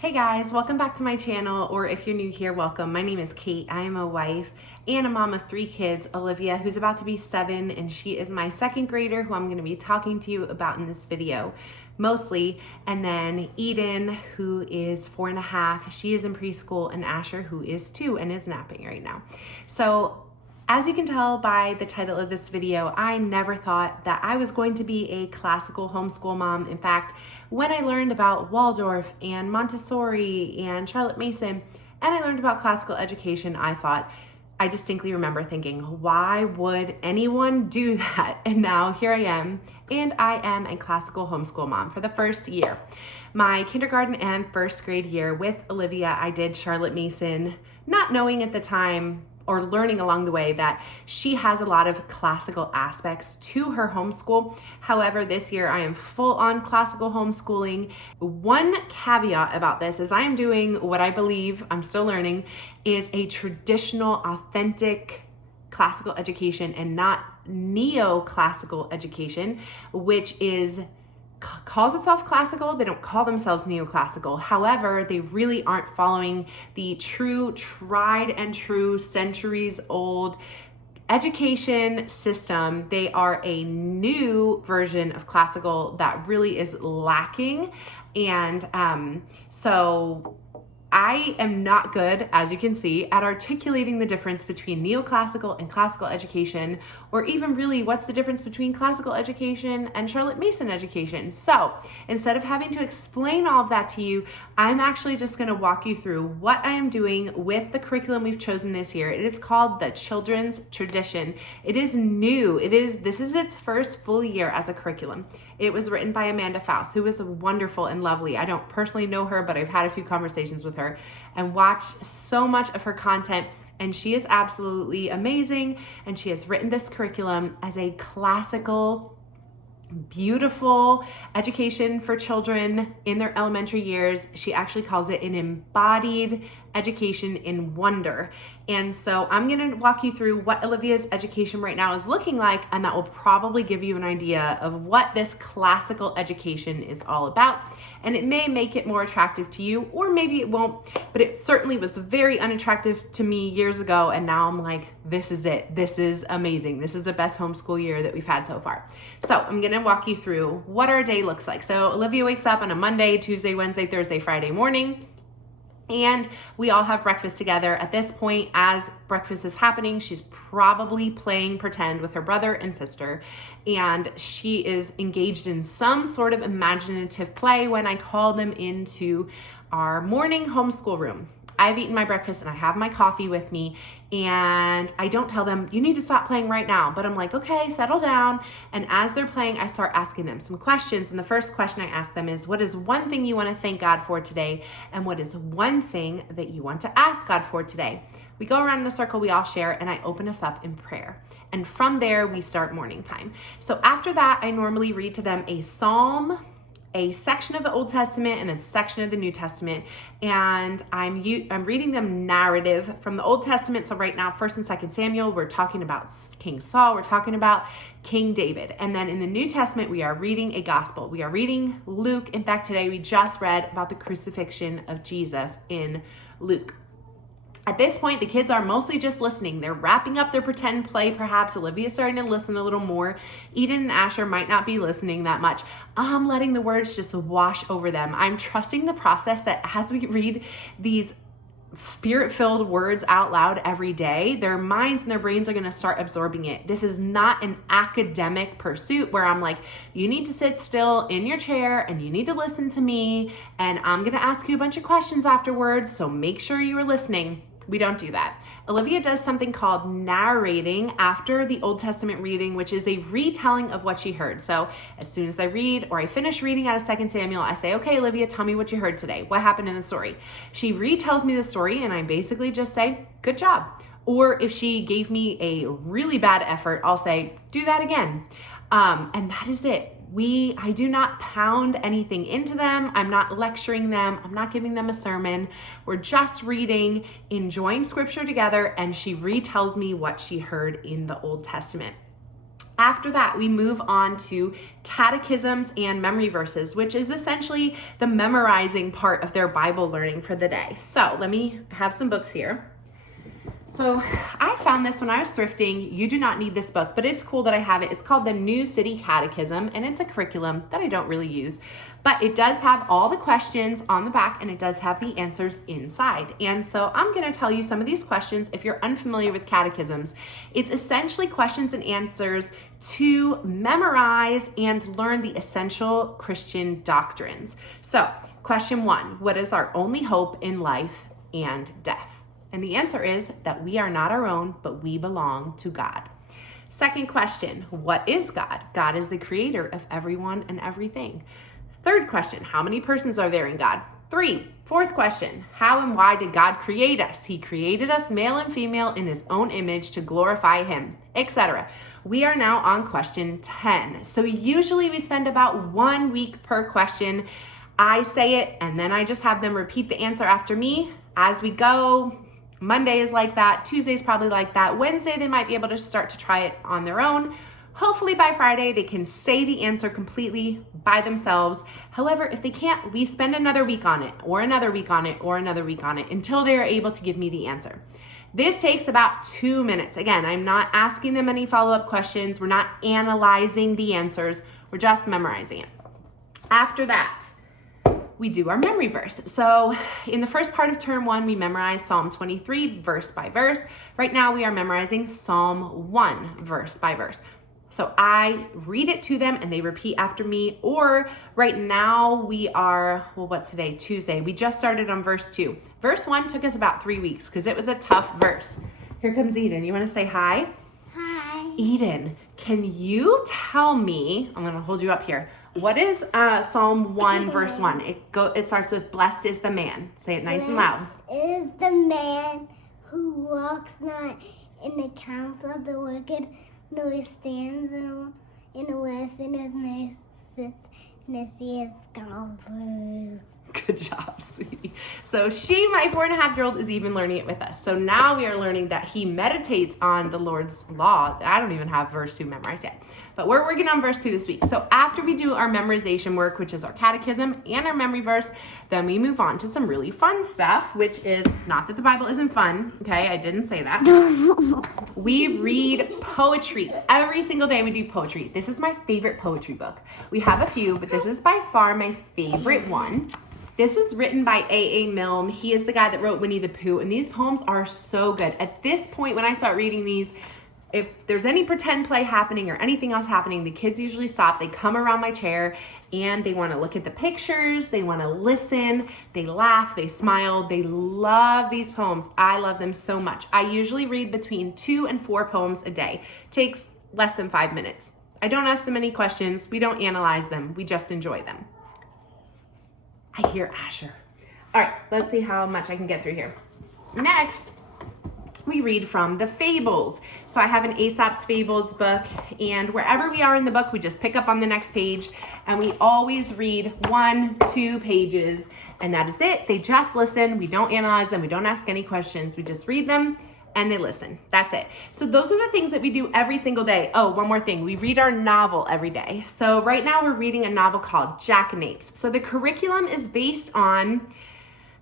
Hey guys, welcome back to my channel, or if you're new here, welcome. My name is Kate. I am a wife and a mom of 3 kids, Olivia, who's about to be 7, and she is my 2nd grader who I'm going to be talking to you about in this video mostly, and then Eden, who is 4.5. She is in preschool, and Asher, who is 2 and is napping right now. So as you can tell by the title of this video, I never thought that I was going to be a classical homeschool mom. In fact, when I learned about Waldorf and Montessori and Charlotte Mason, and I learned about classical education, I distinctly remember thinking, why would anyone do that? And now here I am, and I am a classical homeschool mom for the first year. My kindergarten and 1st grade year with Olivia, I did Charlotte Mason, not knowing at the time or learning along the way that she has a lot of classical aspects to her homeschool. However, this year I am full on classical homeschooling. One caveat about this is I am doing what I believe, I'm still learning, is a traditional, authentic classical education and not neoclassical education, which calls itself classical. They don't call themselves neoclassical. However, they really aren't following the true, tried and true, centuries old education system. They are a new version of classical that really is lacking. And so I am not good, as you can see, at articulating the difference between neoclassical and classical education, or even really what's the difference between classical education and Charlotte Mason education. So instead of having to explain all of that to you, I'm actually just going to walk you through what I am doing with the curriculum we've chosen this year. It is called the Children's Tradition. It is new. This is its first full year as a curriculum. It was written by Amanda Faust, who is wonderful and lovely. I don't personally know her, but I've had a few conversations with her and watched so much of her content, and she is absolutely amazing. And she has written this curriculum as a classical, beautiful education for children in their elementary years. She actually calls it an embodied education in wonder. And so I'm going to walk you through what Olivia's education right now is looking like, and that will probably give you an idea of what this classical education is all about. And it may make it more attractive to you, or maybe it won't, but it certainly was very unattractive to me years ago. And now I'm like, this is it. This is amazing. This is the best homeschool year that we've had so far. So I'm going to walk you through what our day looks like. So Olivia wakes up on a Monday, Tuesday, Wednesday, Thursday, Friday morning, and we all have breakfast together. At this point, as breakfast is happening, she's probably playing pretend with her brother and sister, and she is engaged in some sort of imaginative play when I call them into our morning homeschool room. I've eaten my breakfast and I have my coffee with me, and I don't tell them, you need to stop playing right now, but I'm like, okay, settle down. And as they're playing, I start asking them some questions. And the first question I ask them is, what is one thing you want to thank God for today? And what is one thing that you want to ask God for today? We go around in a circle, we all share, and I open us up in prayer. And from there, we start morning time. So after that, I normally read to them a psalm, a section of the Old Testament, and a section of the New Testament, and I'm reading them narrative from the Old Testament. So right now, 1st and 2nd Samuel, we're talking about King Saul, we're talking about King David. And then in the New Testament, we are reading a gospel. We are reading Luke. In fact, today we just read about the crucifixion of Jesus in Luke. At this point, the kids are mostly just listening. They're wrapping up their pretend play, perhaps. Olivia's starting to listen a little more. Eden and Asher might not be listening that much. I'm letting the words just wash over them. I'm trusting the process that as we read these spirit-filled words out loud every day, their minds and their brains are going to start absorbing it. This is not an academic pursuit where I'm like, you need to sit still in your chair and you need to listen to me, and I'm going to ask you a bunch of questions afterwards, so make sure you are listening. We don't do that. Olivia does something called narrating after the Old Testament reading, which is a retelling of what she heard. So as soon as I read or I finish reading out of 2 Samuel, I say, okay, Olivia, tell me what you heard today. What happened in the story? She retells me the story, and I basically just say, good job. Or if she gave me a really bad effort, I'll say, do that again. And that is it. I do not pound anything into them. I'm not lecturing them. I'm not giving them a sermon. We're just reading, enjoying scripture together, and she retells me what she heard in the Old Testament. After that, we move on to catechisms and memory verses, which is essentially the memorizing part of their Bible learning for the day. So let me have some books here. So I found this when I was thrifting. You do not need this book, but it's cool that I have it. It's called the New City Catechism, and it's a curriculum that I don't really use, but it does have all the questions on the back, and it does have the answers inside. And so I'm going to tell you some of these questions. If you're unfamiliar with catechisms, it's essentially questions and answers to memorize and learn the essential Christian doctrines. So question 1, what is our only hope in life and death? And the answer is that we are not our own, but we belong to God. Second question, what is God? God is the creator of everyone and everything. Third question, how many persons are there in God? 3. Fourth question, how and why did God create us? He created us male and female in his own image to glorify him, etc. We are now on question 10. So usually we spend about 1 week per question. I say it and then I just have them repeat the answer after me as we go. Monday is like that. Tuesday's probably like that. Wednesday, they might be able to start to try it on their own. Hopefully by Friday, they can say the answer completely by themselves. However, if they can't, we spend another week on it, or another week on it, or another week on it until they're able to give me the answer. This takes about 2 minutes. Again, I'm not asking them any follow-up questions. We're not analyzing the answers. We're just memorizing it. After that, we do our memory verse. So in the first part of term 1, we memorize Psalm 23 verse by verse. Right now we are memorizing Psalm 1 verse by verse. So I read it to them and they repeat after me, or right now we are, well, what's today? Tuesday. We just started on verse 2. Verse 1 took us about 3 weeks because it was a tough verse. Here comes Eden. You want to say hi? Hi. Eden, can you tell me, I'm going to hold you up here. What is Psalm 1 verse 1? It starts with blessed is the man. Say it nice and loud. Blessed is the man who walks not in the counsel of the wicked, nor stands in the way of sinners, nor sits in scoffers. Good job, sweetie. So my 4.5-year-old, is even learning it with us. So now we are learning that he meditates on the Lord's law. I don't even have verse 2 memorized yet, but we're working on verse 2 this week. So after we do our memorization work, which is our catechism and our memory verse, then we move on to some really fun stuff, which is not that the Bible isn't fun. Okay, I didn't say that. We read poetry. Every single day we do poetry. This is my favorite poetry book. We have a few, but this is by far my favorite one. This was written by A.A. Milne. He is the guy that wrote Winnie the Pooh, and these poems are so good. At this point, when I start reading these, if there's any pretend play happening or anything else happening, the kids usually stop. They come around my chair, and they want to look at the pictures. They want to listen. They laugh. They smile. They love these poems. I love them so much. I usually read between 2 and 4 poems a day. It takes less than 5 minutes. I don't ask them any questions. We don't analyze them. We just enjoy them. I hear Asher. All right, let's see how much I can get through here. Next, we read from the fables. So I have an Aesop's Fables book, and wherever we are in the book, we just pick up on the next page, and we always read 1-2 pages, and that is it. They just listen. We don't analyze them. We don't ask any questions. We just read them, and they listen. That's it. So those are the things that we do every single day. Oh, one more thing. We read our novel every day. So right now we're reading a novel called Jackanapes. So the curriculum is based on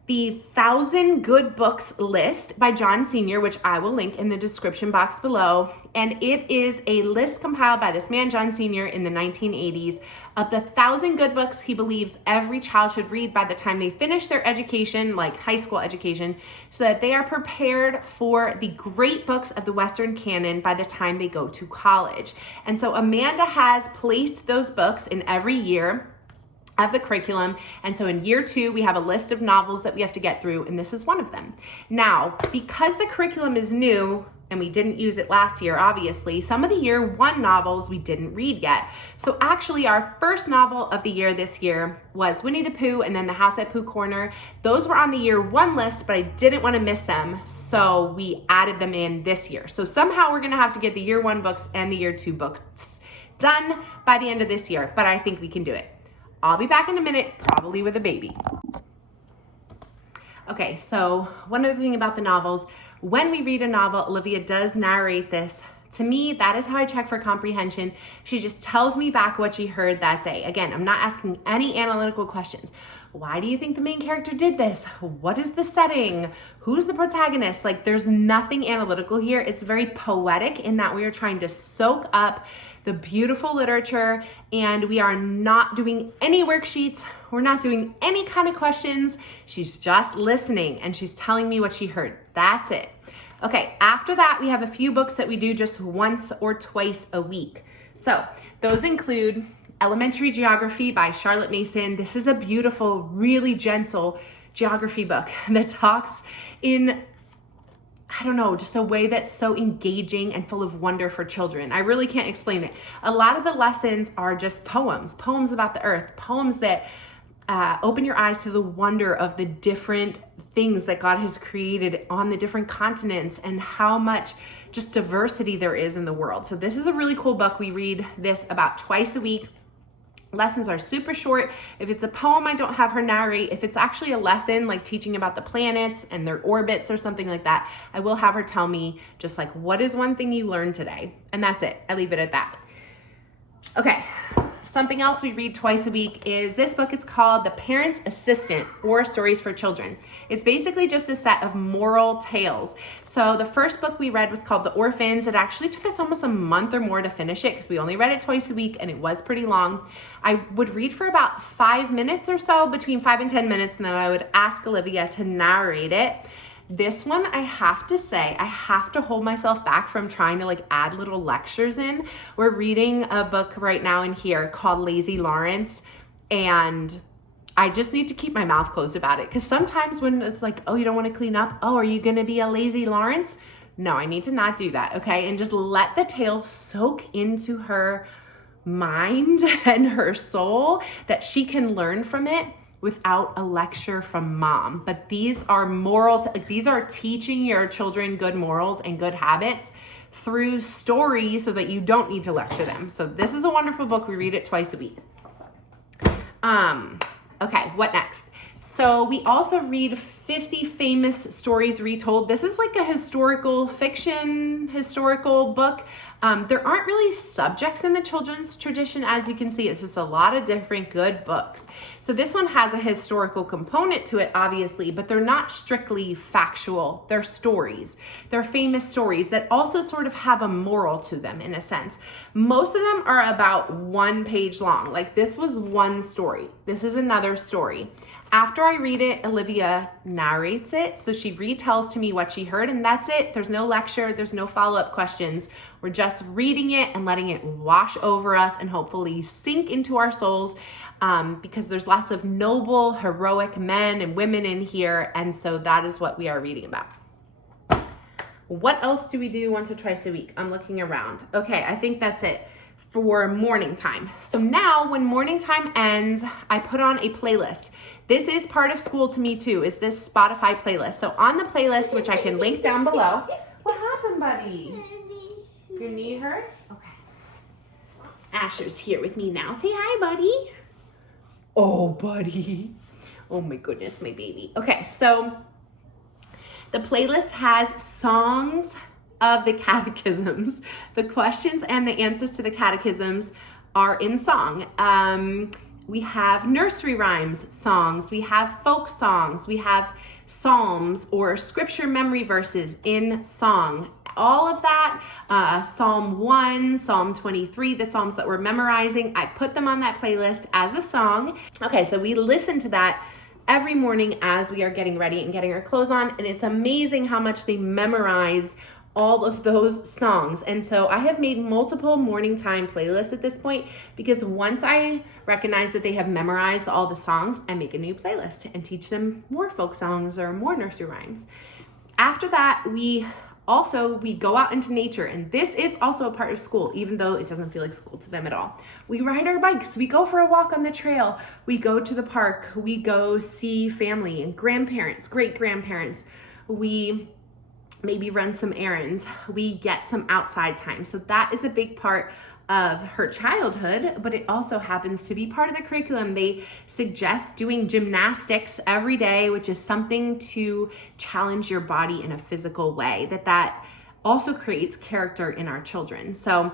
the 1,000 Good Books list by John Sr., which I will link in the description box below. And it is a list compiled by this man, John Sr., in the 1980s of the 1,000 good books he believes every child should read by the time they finish their education, like high school education, so that they are prepared for the great books of the Western canon by the time they go to college. And so Amanda has placed those books in every year of the curriculum. And so in year 2, we have a list of novels that we have to get through, and this is one of them. Now, because the curriculum is new, and we didn't use it last year, obviously, some of the year 1 novels we didn't read yet. So actually our first novel of the year this year was Winnie the Pooh and then The House at Pooh Corner. Those were on the year 1 list, but I didn't want to miss them, so we added them in this year. So somehow we're gonna have to get the year 1 books and the year 2 books done by the end of this year, but I think we can do it. I'll be back in a minute, probably with a baby. Okay, so one other thing about the novels, when we read a novel, Olivia does narrate this To me, that is how I check for comprehension. She just tells me back what she heard that day. Again, I'm not asking any analytical questions. Why do you think the main character did this? What is the setting? Who's the protagonist? Like, there's nothing analytical here. It's very poetic in that we are trying to soak up the beautiful literature, and we are not doing any worksheets. We're not doing any kind of questions. She's just listening and she's telling me what she heard. That's it. Okay, after that, we have a few books that we do just once or twice a week. So those include Elementary Geography by Charlotte Mason. This is a beautiful, really gentle geography book that talks in, I don't know, just a way that's so engaging and full of wonder for children. I really can't explain it. A lot of the lessons are just poems about the earth, poems that open your eyes to the wonder of the different things that God has created on the different continents and how much just diversity there is in the world. So this is a really cool book. We read this about twice a week. Lessons are super short. If it's a poem, I don't have her narrate. If it's actually a lesson, like teaching about the planets and their orbits or something like that, I will have her tell me just like, what is one thing you learned today? And that's it. I leave it at that. Okay. Something else we read twice a week is this book. It's called The Parent's Assistant, or Stories for Children. It's basically just a set of moral tales. So the first book we read was called The Orphans. It actually took us almost a month or more to finish it because we only read it twice a week and it was pretty long. I would read for about 5 minutes or so, between 5 and 10 minutes, and then I would ask Olivia to narrate it. This one, I have to say, I have to hold myself back from trying to like add little lectures in. We're reading a book right now in here called Lazy Lawrence, and I just need to keep my mouth closed about it because sometimes when it's like, oh, you don't want to clean up? Oh, are you going to be a lazy Lawrence? No, I need to not do that, okay? And just let the tale soak into her mind and her soul that she can learn from it without a lecture from mom. But these are morals. These are teaching your children good morals and good habits through stories so that you don't need to lecture them. So this is a wonderful book. We read it twice a week. Okay, what next? So we also read 50 Famous Stories Retold. This is like a historical fiction, historical book. There aren't really subjects in the children's tradition, as you can see. It's just a lot of different good books. So this one has a historical component to it, obviously, but they're not strictly factual. They're stories. They're famous stories that also sort of have a moral to them in a sense. Most of them are about 1 page long. Like this was one story. This is another story. After I read it, Olivia narrates it. So she retells to me what she heard, and that's it. There's no lecture. There's no follow-up questions. We're just reading it and letting it wash over us and hopefully sink into our souls, because there's lots of noble, heroic men and women in here. And so that is what we are reading about. What else do we do once or twice a week? I'm looking around. Okay, I think that's it for morning time. So now when morning time ends, I put on a playlist. This is part of school to me too, is this Spotify playlist. So on the playlist, which I can link down below. What happened, buddy? Your knee hurts? Okay. Asher's here with me now. Say hi, buddy. Oh, buddy. Oh my goodness, my baby. Okay, so the playlist has songs of the catechisms. The questions and the answers to the catechisms are in song. We have nursery rhymes songs, we have folk songs, we have psalms or scripture memory verses in song. All of that, Psalm 1, Psalm 23, the psalms that we're memorizing, I put them on that playlist as a song. Okay, so we listen to that every morning as we are getting ready and getting our clothes on, and it's amazing how much they memorize all of those songs. And so I have made multiple morning time playlists at this point, because once I recognize that they have memorized all the songs, I make a new playlist and teach them more folk songs or more nursery rhymes. After that, we go out into nature, and this is also a part of school, even though it doesn't feel like school to them at all. We ride our bikes, we go for a walk on the trail, we go to the park, we go see family and grandparents, great-grandparents, we maybe run some errands, we get some outside time. So that is a big part of her childhood, but it also happens to be part of the curriculum. They suggest doing gymnastics every day, which is something to challenge your body in a physical way. That also creates character in our children. So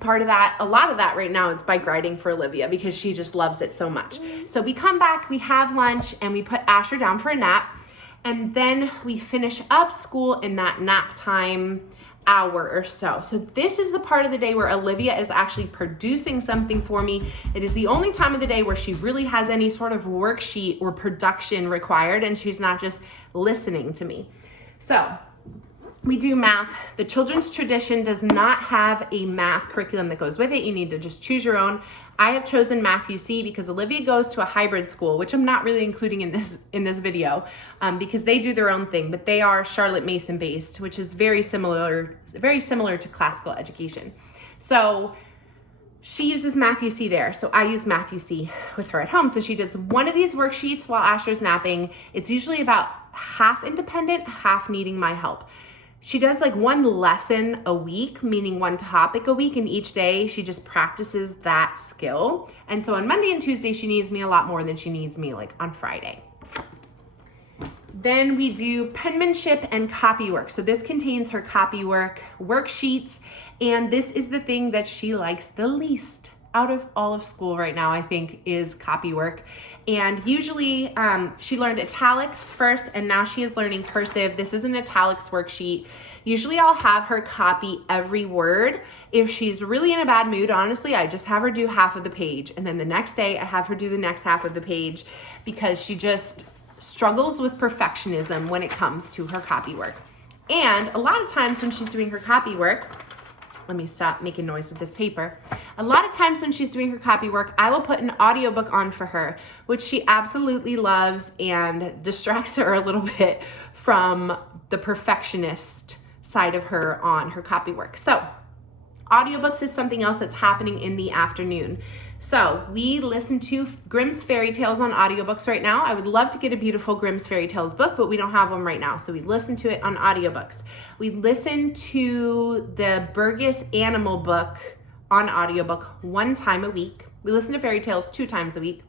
part of that, a lot of that right now is bike riding for Olivia because she just loves it so much. So we come back, we have lunch, and we put Asher down for a nap. And then we finish up school in that nap time hour or so. So this is the part of the day where Olivia is actually producing something for me. It is the only time of the day where she really has any sort of worksheet or production required, and she's not just listening to me. So we do math. The children's tradition does not have a math curriculum that goes with it. You need to just choose your own. I have chosen Math UC because Olivia goes to a hybrid school, which I'm not really including in this video because they do their own thing, but they are Charlotte Mason based, which is very similar to classical education. So she uses Math UC there. So I use Math UC with her at home. So she does one of these worksheets while Asher's napping. It's usually about half independent, half needing my help. She does like one lesson a week, meaning one topic a week, and each day she just practices that skill. And so on Monday and Tuesday, she needs me a lot more than she needs me like on Friday. Then we do penmanship and copy work. So this contains her copy work, worksheets, and this is the thing that she likes the least out of all of school right now, I think, is copy work. And usually she learned italics first, and now she is learning cursive. This is an italics worksheet. Usually I'll have her copy every word. If she's really in a bad mood, honestly, I just have her do half of the page. And then the next day I have her do the next half of the page because she just struggles with perfectionism when it comes to her copy work. And a lot of times when she's doing her copy work, let me stop making noise with this paper. A lot of times when she's doing her copy work, I will put an audiobook on for her, which she absolutely loves and distracts her a little bit from the perfectionist side of her on her copy work. So audiobooks is something else that's happening in the afternoon. So we listen to Grimm's Fairy Tales on audiobooks right now. I would love to get a beautiful Grimm's Fairy Tales book, but we don't have them right now. So we listen to it on audiobooks. We listen to the Burgess Animal book on audiobook one time a week. We listen to fairy tales 2 times a week.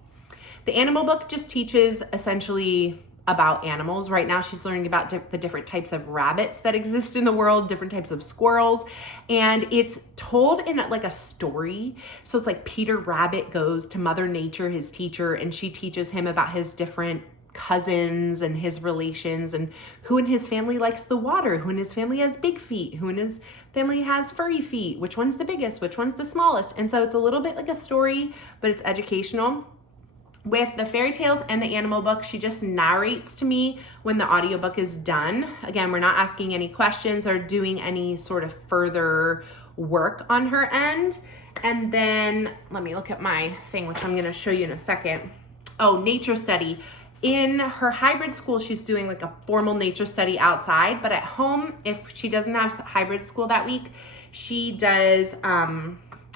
The animal book just teaches essentially about animals. Right now she's learning about the different types of rabbits that exist in the world, different types of squirrels, and it's told in like a story. So it's like Peter Rabbit goes to Mother Nature, his teacher, and she teaches him about his different cousins and his relations and who in his family likes the water, who in his family has big feet, who in his family has furry feet, which one's the biggest, which one's the smallest. And so it's a little bit like a story, but it's educational. With the fairy tales and the animal book, she just narrates to me when the audiobook is done. Again, we're not asking any questions or doing any sort of further work on her end. And then let me look at my thing, which I'm going to show you in a second. Oh, nature study. In her hybrid school, she's doing like a formal nature study outside, but at home, if she doesn't have hybrid school that week, she does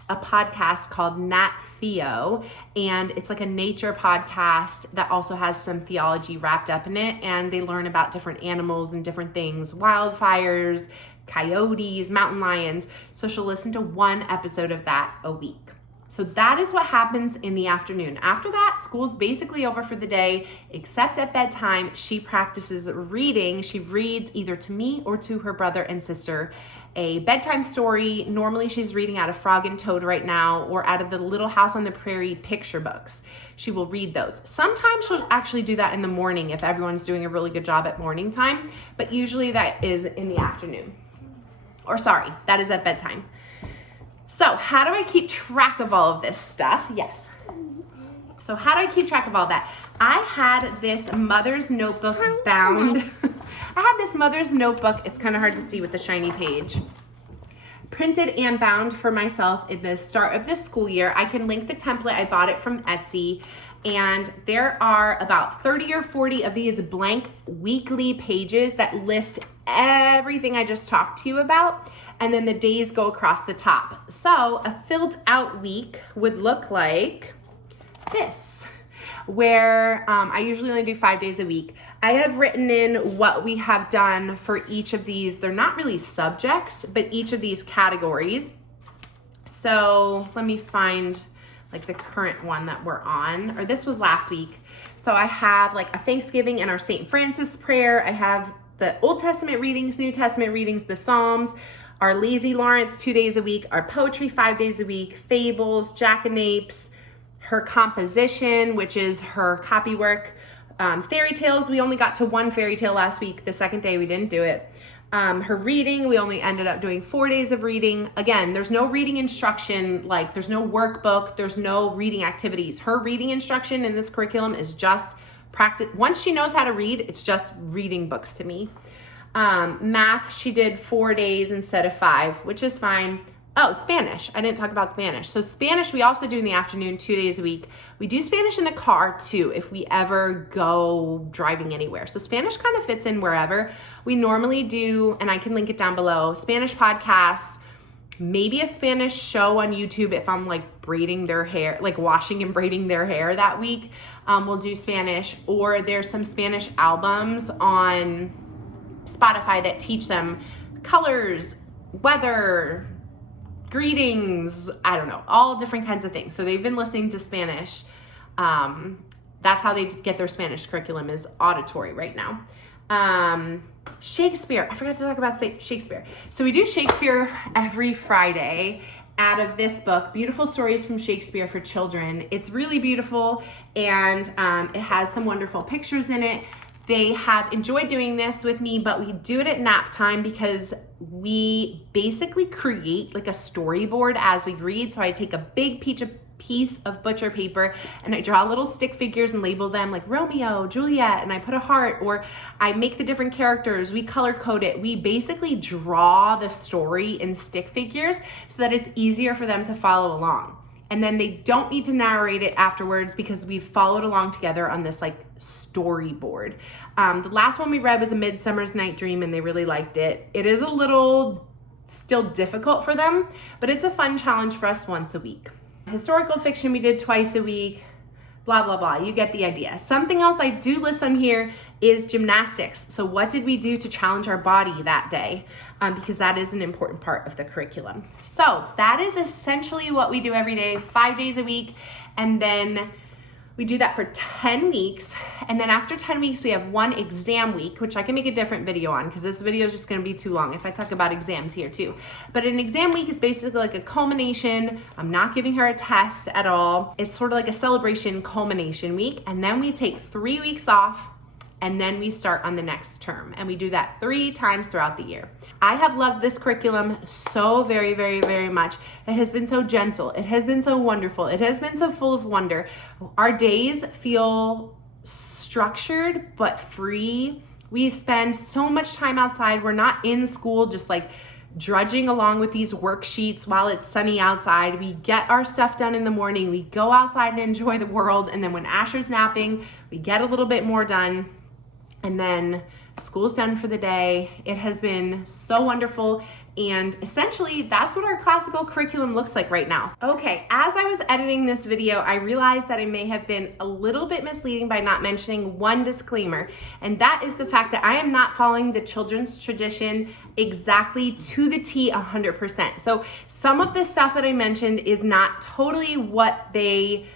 a podcast called Nat Theo, and it's like a nature podcast that also has some theology wrapped up in it, and they learn about different animals and different things, wildfires, coyotes, mountain lions. So she'll listen to one episode of that a week. So that is what happens in the afternoon. After that, school's basically over for the day, except at bedtime, she practices reading. She reads either to me or to her brother and sister a bedtime story. Normally she's reading out of Frog and Toad right now, or out of the Little House on the Prairie picture books. She will read those. Sometimes she'll actually do that in the morning if everyone's doing a really good job at morning time, but usually that is in the afternoon. Or sorry, that is at bedtime. So how do I keep track of all of this stuff? Yes. So how do I keep track of all that? I had this mother's notebook bound. I had this mother's notebook. It's kind of hard to see with the shiny page. Printed and bound for myself at the start of the school year. I can link the template. I bought it from Etsy. And there are about 30 or 40 of these blank weekly pages that list everything I just talked to you about. And then the days go across the top. So a filled out week would look like this, where I usually only do 5 days a week. I have written in what we have done for each of these. They're not really subjects, but each of these categories. So let me find like the current one that we're on, or this was last week. So I have like a Thanksgiving and our St. Francis prayer. I have the Old Testament readings, New Testament readings, the Psalms, our Lazy Lawrence 2 days a week, our poetry 5 days a week, fables, jackanapes, her composition, which is her copywork, fairy tales. We only got to 1 fairy tale last week. The second day we didn't do it. Her reading, we only ended up doing 4 days of reading. Again, there's no reading instruction, like there's no workbook, there's no reading activities. Her reading instruction in this curriculum is just practice. Once she knows how to read, it's just reading books to me. Math, she did 4 days instead of 5, which is fine. Oh, Spanish. I didn't talk about Spanish. So Spanish, we also do in the afternoon, 2 days a week. We do Spanish in the car too, if we ever go driving anywhere. So Spanish kind of fits in wherever. We normally do, and I can link it down below, Spanish podcasts, maybe a Spanish show on YouTube if I'm like braiding their hair, like washing and braiding their hair that week. We'll do Spanish, or there's some Spanish albums on Spotify that teach them colors, weather, greetings, I don't know, all different kinds of things. So they've been listening to Spanish. That's how they get their Spanish curriculum, is auditory right now. Shakespeare, I forgot to talk about Shakespeare. So we do Shakespeare every Friday out of this book, Beautiful Stories from Shakespeare for Children. It's really beautiful, and it has some wonderful pictures in it. They have enjoyed doing this with me, but we do it at nap time because we basically create like a storyboard as we read. So I take a big piece of butcher paper and I draw little stick figures and label them like Romeo, Juliet, and I put a heart, or I make the different characters. We color code it. We basically draw the story in stick figures so that it's easier for them to follow along. And then they don't need to narrate it afterwards because we've followed along together on this like storyboard. The last one we read was A Midsummer's Night Dream, and they really liked it. It is a little still difficult for them, but it's a fun challenge for us once a week. Historical fiction we did twice a week, blah, blah, blah. You get the idea. Something else I do list on here is gymnastics. So what did we do to challenge our body that day? Because that is an important part of the curriculum. So that is essentially what we do every day, 5 days a week. And then we do that for 10 weeks. And then after 10 weeks, we have 1 exam week, which I can make a different video on because this video is just gonna be too long if I talk about exams here too. But an exam week is basically like a culmination. I'm not giving her a test at all. It's sort of like a celebration culmination week. And then we take 3 weeks off, and then we start on the next term. And we do that 3 times throughout the year. I have loved this curriculum so very, very, very much. It has been so gentle. It has been so wonderful. It has been so full of wonder. Our days feel structured but free. We spend so much time outside. We're not in school just like drudging along with these worksheets while it's sunny outside. We get our stuff done in the morning. We go outside and enjoy the world. And then when Asher's napping, we get a little bit more done. And then school's done for the day. It has been so wonderful. And essentially that's what our classical curriculum looks like right now. Okay, as I was editing this video, I realized that I may have been a little bit misleading by not mentioning one disclaimer. And that is the fact that I am not following the children's tradition exactly to the T 100%. So some of the stuff that I mentioned is not totally what they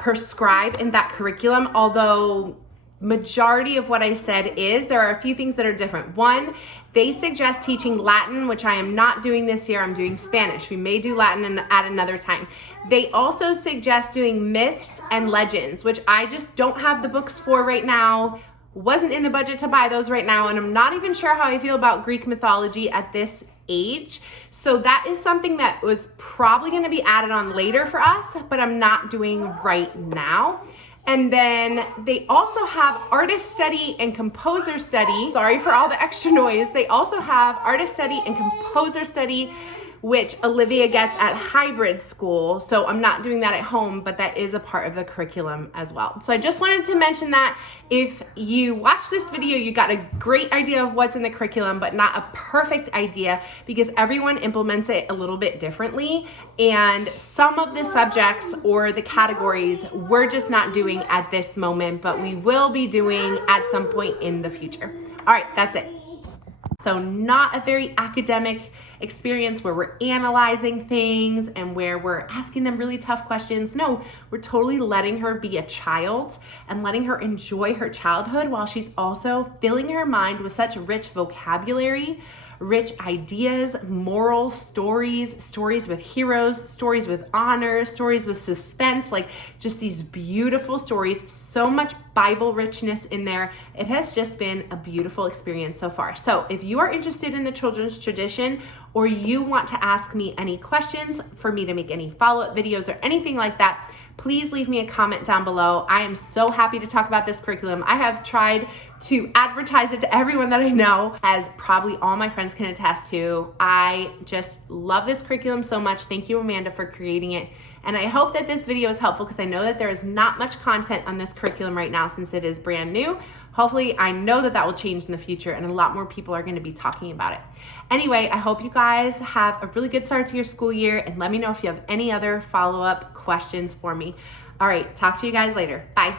prescribe in that curriculum, although majority of what I said is. There are a few things that are different. One, they suggest teaching Latin, which I am not doing this year. I'm doing Spanish. We may do Latin at another time. They also suggest doing myths and legends, which I just don't have the books for right now. Wasn't in the budget to buy those right now, and I'm not even sure how I feel about Greek mythology at this age. So that is something that was probably going to be added on later for us, but I'm not doing right now. And then they also have artist study and composer study. Sorry for all the extra noise. They also have artist study and composer study, which Olivia gets at hybrid school. So I'm not doing that at home, but that is a part of the curriculum as well. So I just wanted to mention that if you watch this video, you got a great idea of what's in the curriculum, but not a perfect idea because everyone implements it a little bit differently. And some of the subjects or the categories we're just not doing at this moment, but we will be doing at some point in the future. All right, that's it. So not a very academic experience where we're analyzing things and where we're asking them really tough questions. No, we're totally letting her be a child and letting her enjoy her childhood while she's also filling her mind with such rich vocabulary, rich ideas, morals, stories with heroes, stories with honor, stories with suspense, like just these beautiful stories, so much Bible richness in there. It has just been a beautiful experience so far. So if you are interested in the children's tradition, or you want to ask me any questions for me to make any follow-up videos or anything like that, please leave me a comment down below. I am so happy to talk about this curriculum. I have tried to advertise it to everyone that I know, as probably all my friends can attest to. I just love this curriculum so much. Thank you, Amanda, for creating it. And I hope that this video is helpful, because I know that there is not much content on this curriculum right now since it is brand new. Hopefully, I know that that will change in the future and a lot more people are going to be talking about it. Anyway, I hope you guys have a really good start to your school year, and let me know if you have any other follow-up questions for me. All right, talk to you guys later. Bye.